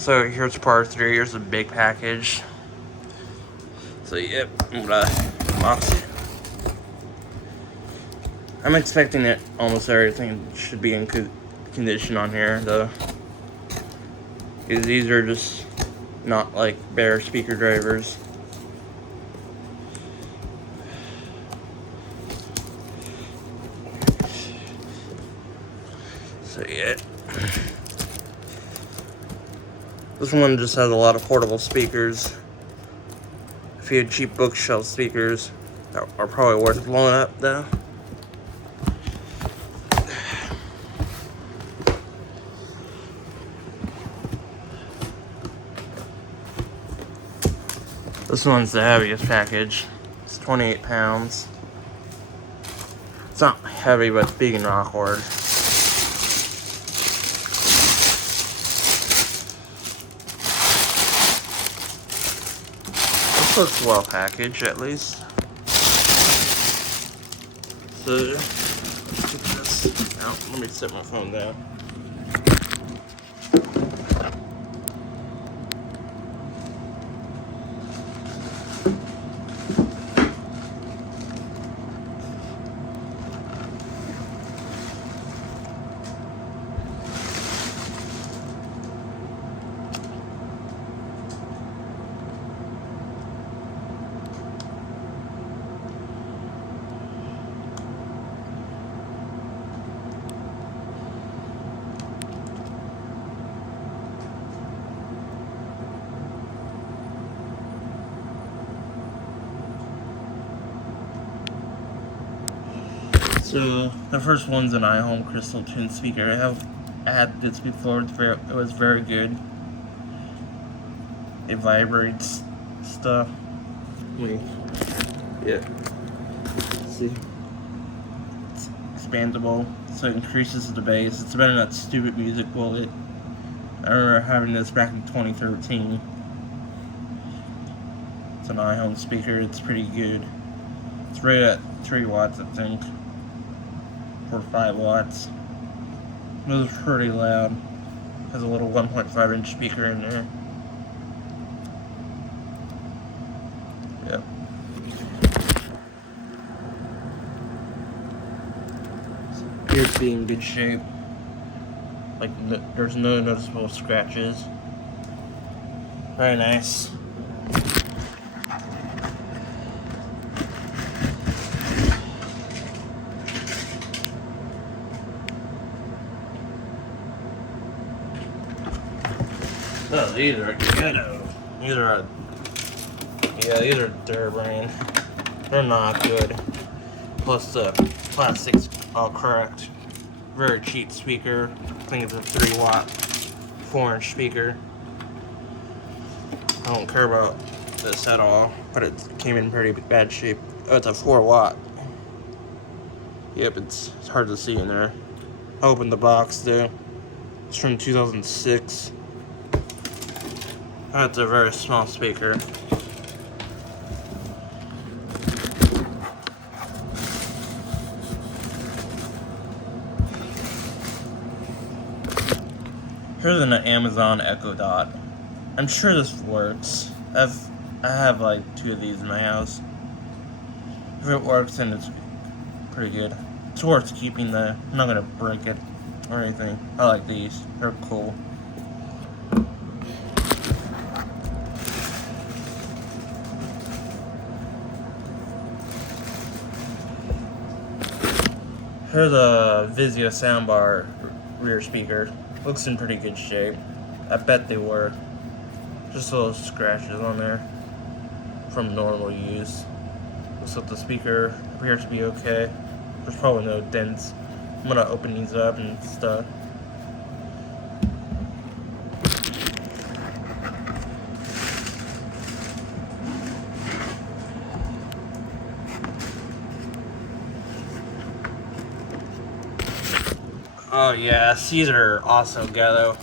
So here's part 3. Here's the big package. So yep, I'm gonna box it. I'm expecting that almost everything should be in condition on here, though. Because these are just not like bare speaker drivers. So yeah. This one just has a lot of portable speakers. If you had cheap bookshelf speakers, that are probably worth blowing up though. This one's the heaviest package. It's 28 pounds. It's not heavy, but it's big and awkward. This looks well packaged, at least. So, check this out. Let me set my phone down. So the first one's an iHome Crystal Twin speaker. I had this before. It was very good. It vibrates stuff. Yeah. See, it's expandable, so it increases the bass. It's better than that stupid music bullet. I remember having this back in 2013. It's an iHome speaker. It's pretty good. It's rated at 3 watts, I think. For 5 watts. It was pretty loud. Has a little 1.5 inch speaker in there. Yep. Appears to be in good shape. Like, there's no noticeable scratches. Very nice. Oh, these are ghetto. These are Durbrain. They're not good. Plus the plastic's all cracked. Very cheap speaker. I think it's a 3 watt, 4 inch speaker. I don't care about this at all, but it came in pretty bad shape. Oh, it's a 4 watt. Yep, it's hard to see in there. I opened the box though. It's from 2006. That's a very small speaker. Here's an Amazon Echo Dot. I'm sure this works. I have like 2 of these in my house. If it works, then it's pretty good. It's worth keeping though. I'm not gonna break it or anything. I like these. They're cool. Here's a Vizio soundbar rear speaker. Looks in pretty good shape. I bet they work. Just little scratches on there from normal use. Looks like the speaker appears to be okay. There's probably no dents. I'm gonna open these up and stuff. Oh yes, these are also ghetto.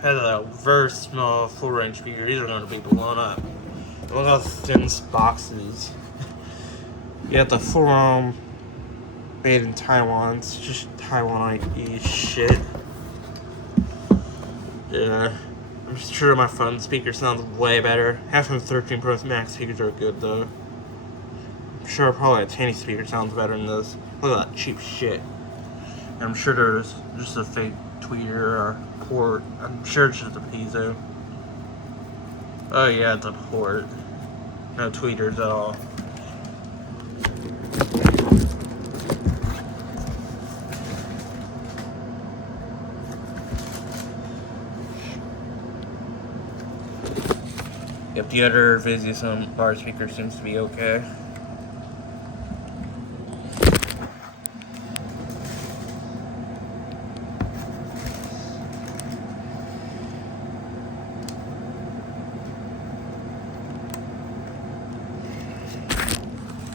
Has a very small full range speaker. These are gonna be blown up. Look how thin this box is. You got the forearm made in Taiwan. It's just Taiwan shit. Yeah. I'm sure my phone speaker sounds way better. Half of the 13 Pro Max speakers are good though. I'm sure probably a Tanny speaker sounds better than this. Look at that cheap shit. And I'm sure there's just a fake tweeter or port. I'm sure it's just a piezo. Oh yeah, it's a port. No tweeters at all. Yep, the other Vizio soundbar speaker seems to be okay.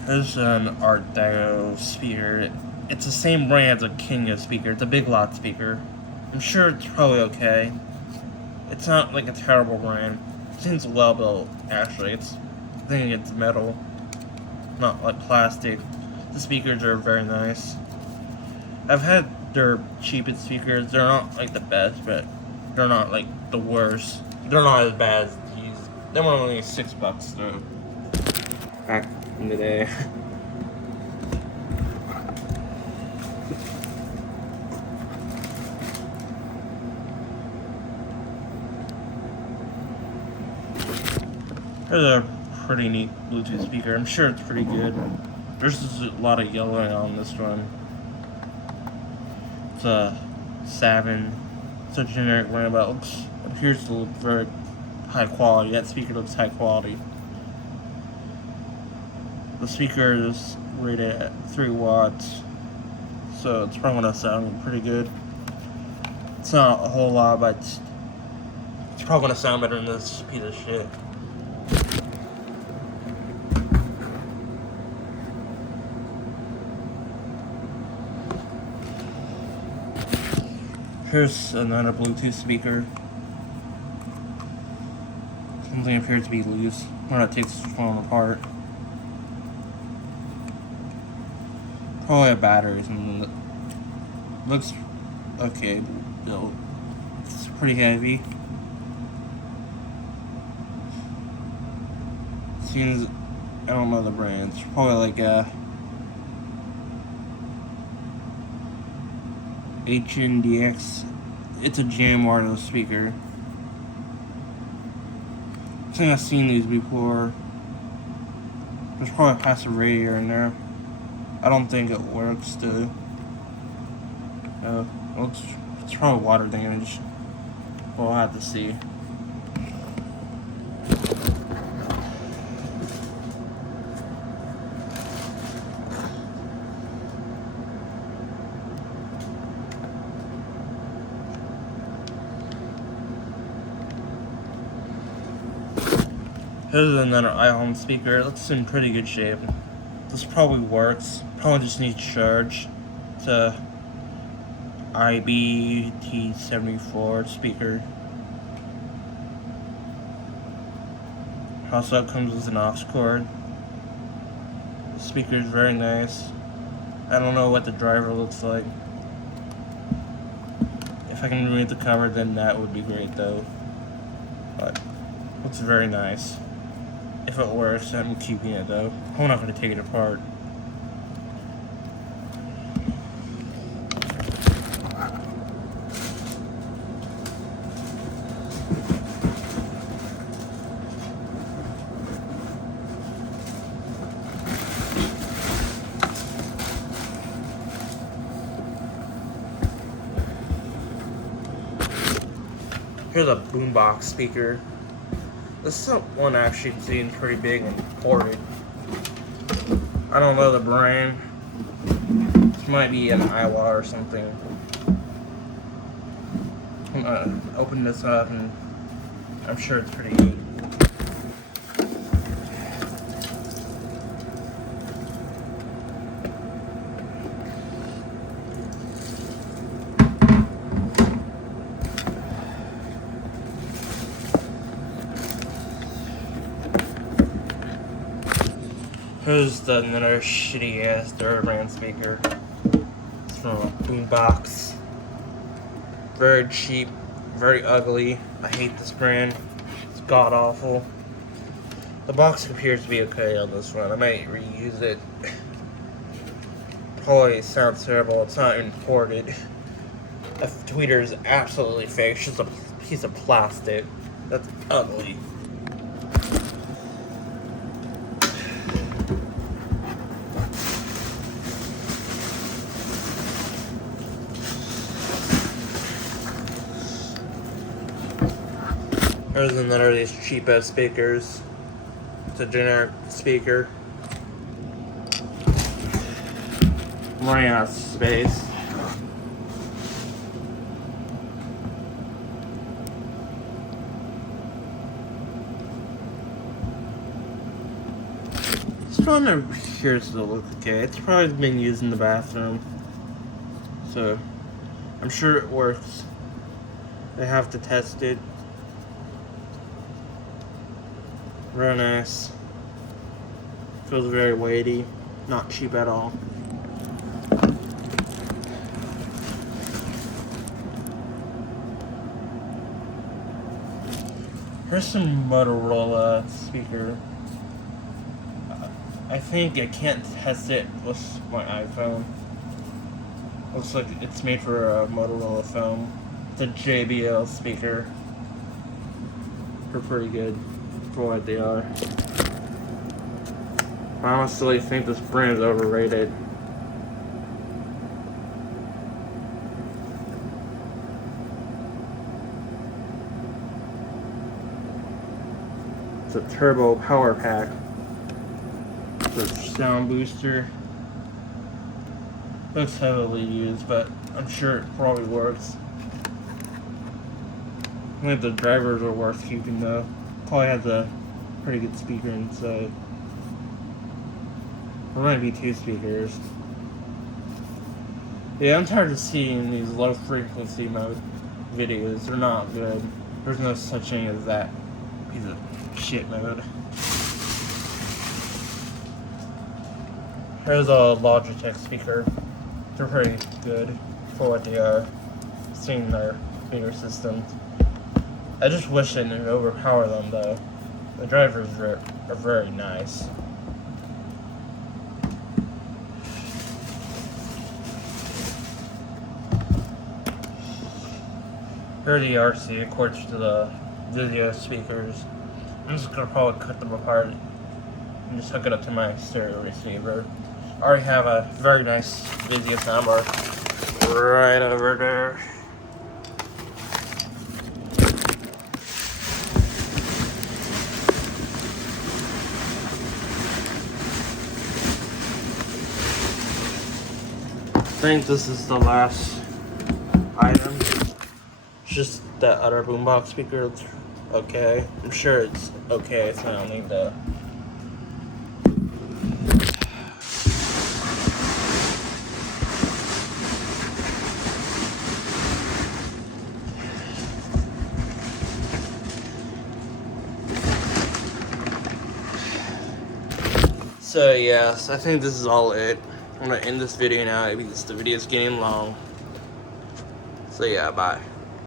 There's an Artego speaker. It's the same brand as a Kenya speaker. It's a big lot speaker. I'm sure it's probably okay. It's not like a terrible brand. It seems well built, actually. I think it's metal, not like plastic. The speakers are very nice. I've had their cheapest speakers. They're not like the best, but they're not like the worst. They're not as bad as these. They were only $6 though. Back in the day. There's a pretty neat Bluetooth speaker. I'm sure it's pretty good. There's just a lot of yellowing on this one. It's a Savin. It's a generic brand, but it appears to look very high quality. That speaker looks high quality. The speaker is rated at 3 watts, so it's probably gonna sound pretty good. It's not a whole lot, but it's probably gonna sound better than this piece of shit. Here's another Bluetooth speaker. Something appears to be loose. I'm gonna take this phone apart. Probably a battery or something that looks okay built. It's pretty heavy. Seems, I don't know the brand. It's probably like a HNDX. It's a jam wireless speaker. I think I've seen these before. There's probably a passive radio in there. I don't think it works though. Well, it's probably water damage. We'll have to see. Here's another iPhone speaker. It looks in pretty good shape. This probably works. Probably just needs charge. It's a IBT74 speaker. Also comes with an aux cord. The speaker is very nice. I don't know what the driver looks like. If I can remove the cover, then that would be great though. But it looks very nice. If it works, I'm keeping it though. I'm not going to take it apart. Here's a boombox speaker. This one actually seems pretty big and ported. I don't know the brand. This might be an Iowa or something. I'm gonna open this up and I'm sure it's pretty neat. Here's another shitty ass Durbrand speaker. It's from a boombox. Very cheap, very ugly. I hate this brand. It's god awful. The box appears to be okay on this one. I might reuse it. Probably sounds terrible. It's not imported. The tweeter is absolutely fake. It's just a piece of plastic. That's ugly. Here's another of these cheap ass speakers. It's a generic speaker. I'm running out of space. This one appears to look okay. It's probably been used in the bathroom, so I'm sure it works. I have to test it. Real nice. Feels very weighty. Not cheap at all. Here's some Motorola speaker. I think I can't test it with my iPhone. Looks like it's made for a Motorola phone. It's a JBL speaker. They're pretty good for what they are. I honestly think this brand is overrated. It's a turbo power pack. It's a sound booster. Looks heavily used, but I'm sure it probably works. I think the drivers are worth keeping though. Probably has a pretty good speaker inside. There might be 2 speakers. Yeah, I'm tired of seeing these low frequency mode videos. They're not good. There's no such thing as that piece of shit mode. Here's a Logitech speaker. They're pretty good for what they are. Seeing their speaker systems. I just wish I didn't overpower them though. The drivers are very nice. Here the RC according to the video speakers. I'm just gonna probably cut them apart and just hook it up to my stereo receiver. I already have a very nice video soundbar right over there. I think this is the last item. It's just that other boombox speaker. It's okay. I'm sure it's okay, so I don't need to. So yes, I think this is all it. I'm gonna end this video now because the video is getting long. So yeah, bye.